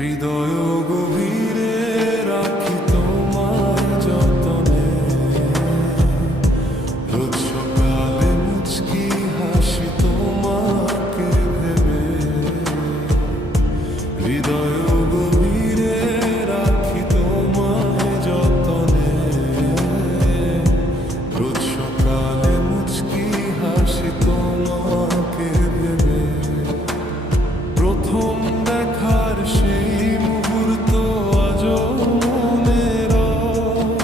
হৃদয় গভীরে রাখি তোমার যতনে, রোজ সকালে মুচকি হাসি তোমাকে ভেবে। হৃদয় গভীরে রাখি তোমার যতনে, রোজ সকালে মুচকি হাসি তোমাকে ভেবে। প্রথম দেখার সেই মুহূর্ত আজও মনে রয়,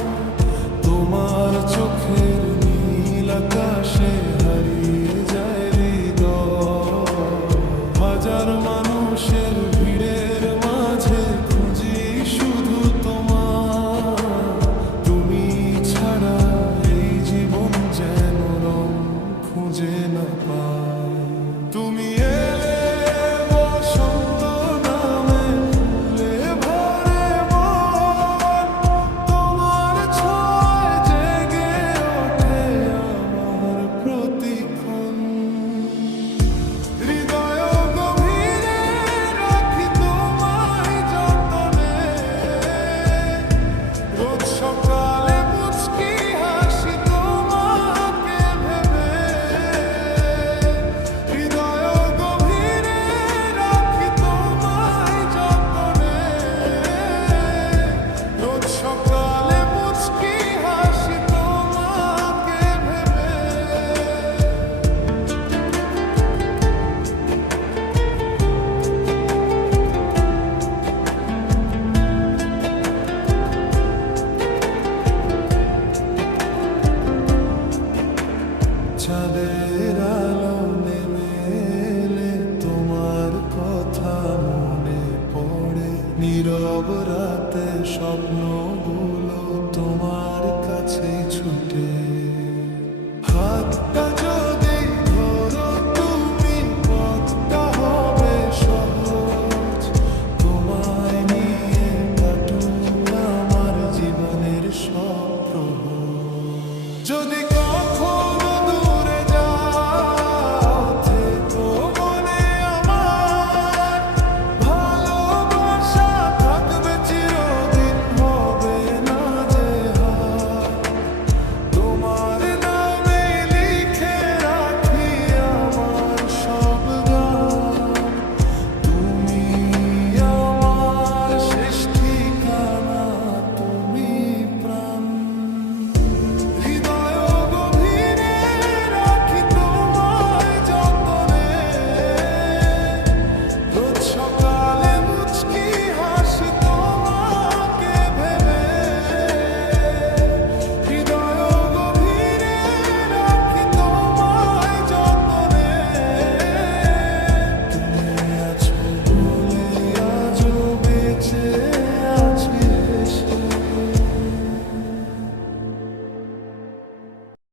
তোমার চোখের নীল আকাশে হারিয়ে যায় হৃদয়। হাজার মানুষের ভিড়ের মাঝে খুঁজি শুধু তোমার, তুমি ছাড়া এই জীবন যেন রং খুঁজে না পায়। তুমি সকালে মুচকি হাসি তোমাকে ভেবে। হৃদয় গভীরে রাখি তোমায় যতনে, রোজ সকালে মুচকি হাসি তোমাকে ভেবে। চাঁদের আলো নেমে এলে তোমার কথা মনে পড়ে, নীরব রাতে স্বপ্নগুলো তোমার